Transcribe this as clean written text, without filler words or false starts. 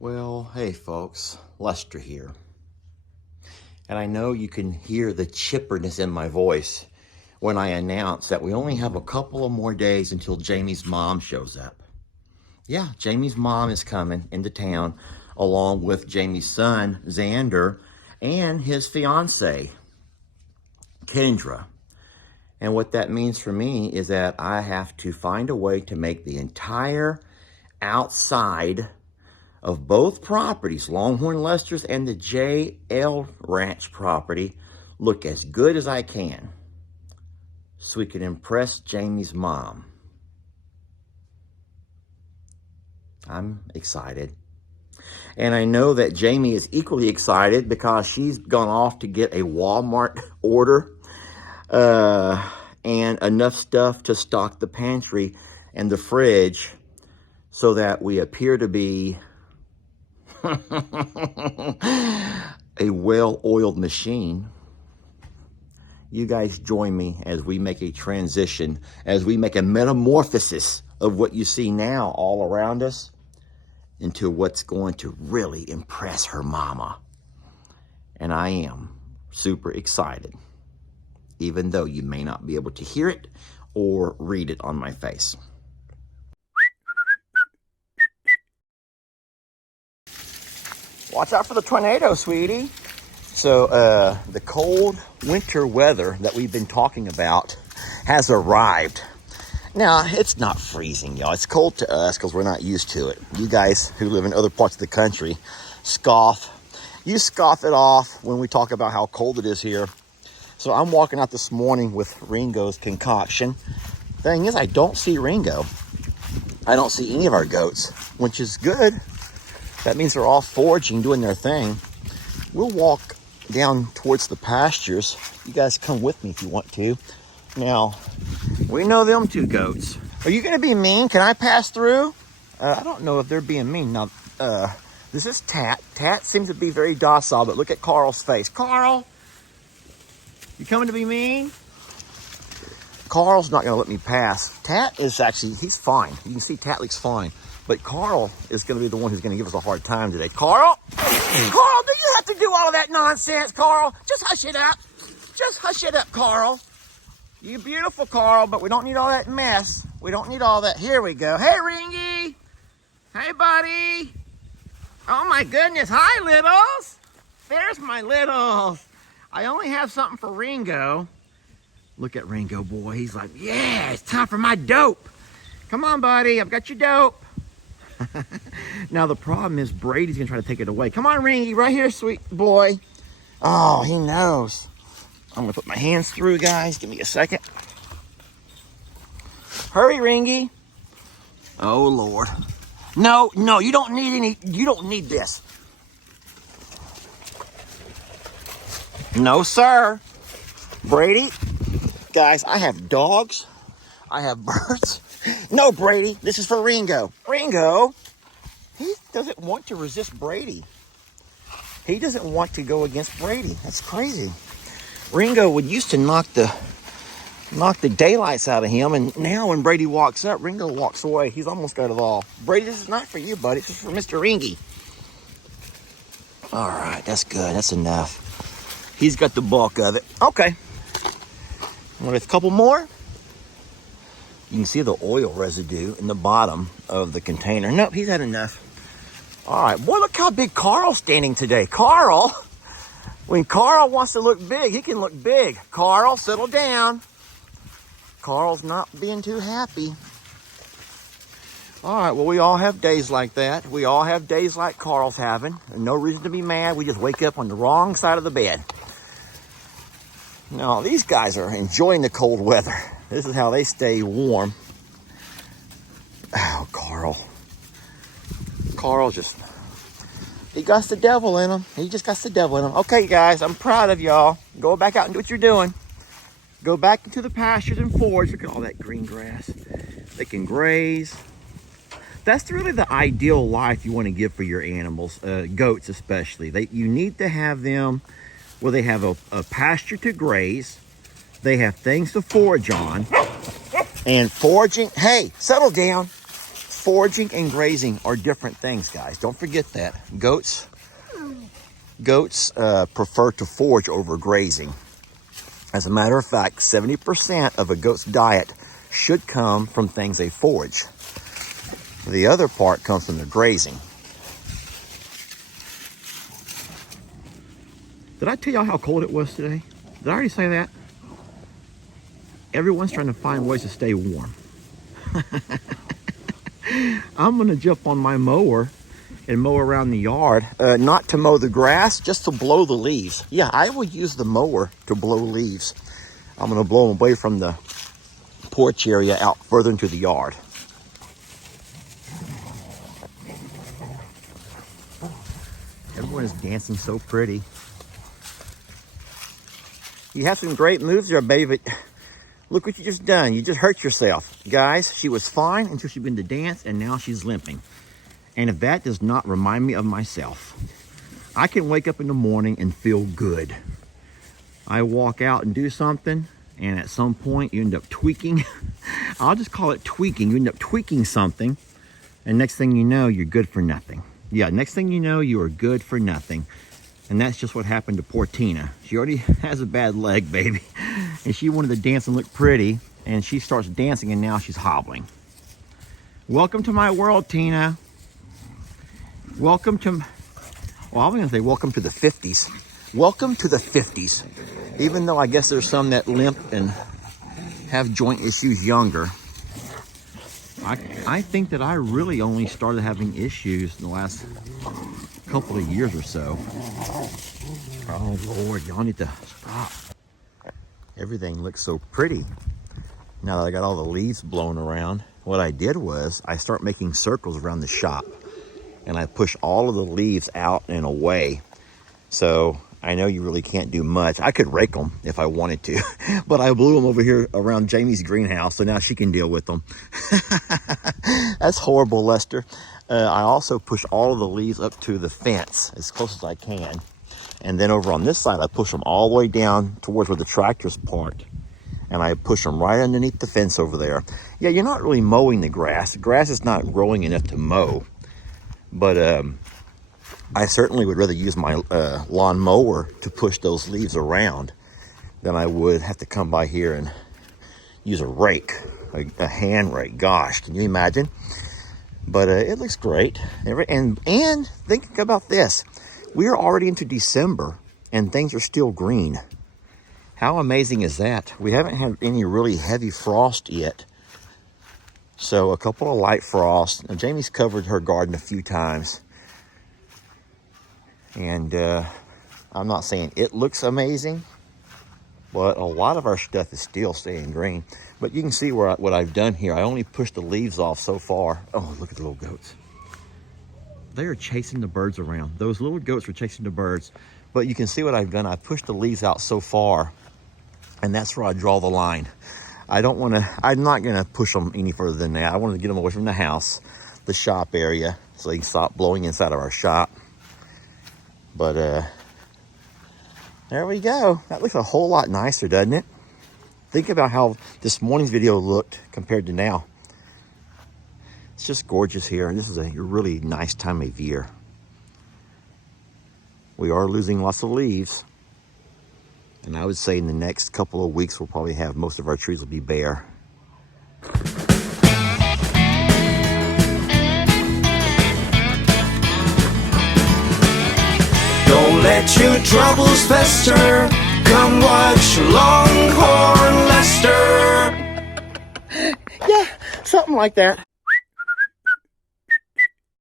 Well, hey folks, Lester here. And I know you can hear the chipperness in my voice when I announce that we only have a couple of more days until Jamie's mom shows up. Yeah, Jamie's mom is coming into town along with Jamie's son, Xander, and his fiance, Kendra. And what that means for me is that I have to find a way to make the entire outside of both properties, Longhorn Lester's and the JL Ranch property, look as good as I can so we can impress Jamie's mom. I'm excited. And I know that Jamie is equally excited because she's gone off to get a Walmart order and enough stuff to stock the pantry and the fridge so that we appear to be a well-oiled machine. You guys join me as we make a transition, as we make a metamorphosis of what you see now all around us into what's going to really impress her mama. And I am super excited, even though you may not be able to hear it or read it on my face. Watch out for the tornado, sweetie. So the cold winter weather that we've been talking about has arrived. Now, it's not freezing, y'all. It's cold to us because we're not used to it. You guys who live in other parts of the country scoff. You scoff it off when we talk about how cold it is here. So I'm walking out this morning with Ringo's concoction. Thing is, I don't see Ringo. I don't see any of our goats, which is good. That means they're all foraging, doing their thing. We'll walk down towards the pastures. You guys come with me if you want to. Now, we know them two goats. Are you going to be mean? Can I pass through? I don't know if they're being mean. Now, this is Tat. Tat seems to be very docile, but look at Carl's face. Carl, you coming to be mean? Carl's not going to let me pass. Tat is actually, he's fine. You can see Tat looks fine. But Carl is going to be the one who's going to give us a hard time today. Carl? Carl, do you have to do all of that nonsense, Carl? Just hush it up. Just hush it up, Carl. You beautiful, Carl, but we don't need all that mess. We don't need all that. Here we go. Hey, Ringy. Hey, buddy. Oh, my goodness. Hi, littles. There's my littles. I only have something for Ringo. Look at Ringo, boy. He's like, yeah, it's time for my dope. Come on, buddy. I've got your dope. Now the problem is Brady's gonna try to take it away. Come on, Ringy, right here, sweet boy. Oh, he knows. I'm gonna put my hands through, guys. Give me a second. Hurry, Ringy. Oh Lord. No, you don't need any. You don't need this. No, sir. Brady. Guys, I have dogs. I have birds. No, Brady, this is for Ringo. Ringo, he doesn't want to resist Brady. He doesn't want to go against Brady. That's crazy. Ringo would used to knock the daylights out of him, and now when Brady walks up, Ringo walks away. He's almost got it all. Brady, this is not for you, buddy. This is for Mr. Ringy. All right, that's good. That's enough. He's got the bulk of it. Okay. Want a couple more? You can see the oil residue in the bottom of the container. Nope, he's had enough. All right, boy, look how big Carl's standing today. Carl, when Carl wants to look big, he can look big. Carl, settle down. Carl's not being too happy. All right, well, we all have days like that. We all have days like Carl's having. No reason to be mad. We just wake up on the wrong side of the bed. Now, these guys are enjoying the cold weather. This is how they stay warm. Oh, Carl. Carl just, he got the devil in him. He just got the devil in him. Okay, guys, I'm proud of y'all. Go back out and do what you're doing. Go back into the pastures and forage. Look at all that green grass. They can graze. That's really the ideal life you want to give for your animals, goats especially. You need to have them where they have a pasture to graze. They have things to forage on. And foraging, hey, settle down. foraging and grazing are different things, guys. Don't forget that. Goats prefer to forage over grazing. As a matter of fact, 70% of a goat's diet should come from things they forage. The other part comes from the grazing. Did I tell y'all how cold it was today? Did I already say that? Everyone's trying to find ways to stay warm. I'm gonna jump on my mower and mow around the yard. Not to mow the grass, just to blow the leaves. Yeah, I would use the mower to blow leaves. I'm gonna blow them away from the porch area out further into the yard. Everyone is dancing so pretty. You have some great moves there, baby, but look what you just done. You just hurt yourself. Guys, she was fine until she began to dance, and now she's limping. And if that does not remind me of myself, I can wake up in the morning and feel good. I walk out and do something, and at some point you end up tweaking. I'll just call it tweaking. You end up tweaking something, and next thing you know, you're good for nothing. Yeah, next thing you know, you are good for nothing. And that's just what happened to poor Tina. She already has a bad leg, baby. And she wanted to dance and look pretty, and she starts dancing, and now she's hobbling. Welcome to my world, Tina. Welcome to, well, I was gonna say welcome to the 50s. Welcome to the 50s. Even though I guess there's some that limp and have joint issues younger. I think that I really only started having issues in the last couple of years or so. Oh Lord, y'all need to stop. Everything looks so pretty. Now that I got all the leaves blown around, what I did was I start making circles around the shop, and I push all of the leaves out and away. So I know you really can't do much. I could rake them if I wanted to, but I blew them over here around Jamie's greenhouse, so now she can deal with them. That's horrible, Lester. I also push all of the leaves up to the fence as close as I can. And then over on this side, I push them all the way down towards where the tractor's parked. And I push them right underneath the fence over there. Yeah, you're not really mowing the grass. The grass is not growing enough to mow. But I certainly would rather use my lawn mower to push those leaves around than I would have to come by here and use a rake, a hand rake. Gosh, can you imagine? But it looks great. And think about this. We are already into December and things are still green. How amazing is that? We haven't had any really heavy frost yet. So a couple of light frosts. Now, Jamie's covered her garden a few times. And I'm not saying it looks amazing, but a lot of our stuff is still staying green. But you can see what I've done here. I only pushed the leaves off so far. Oh, look at the little goats. They are chasing the birds around. Those little goats were chasing the birds. But you can see what I've done. I pushed the leaves out so far, and that's where I draw the line. I'm not gonna push them any further than that. I wanted to get them away from the house, the shop area, so they can stop blowing inside of our shop. But there we go. That looks a whole lot nicer, doesn't it? Think about how this morning's video looked compared to now. It's just gorgeous here. And this is a really nice time of year. We are losing lots of leaves. And I would say in the next couple of weeks, we'll probably have most of our trees will be bare. Don't let your troubles fester. Come watch Longhorn Lester. Yeah, something like that.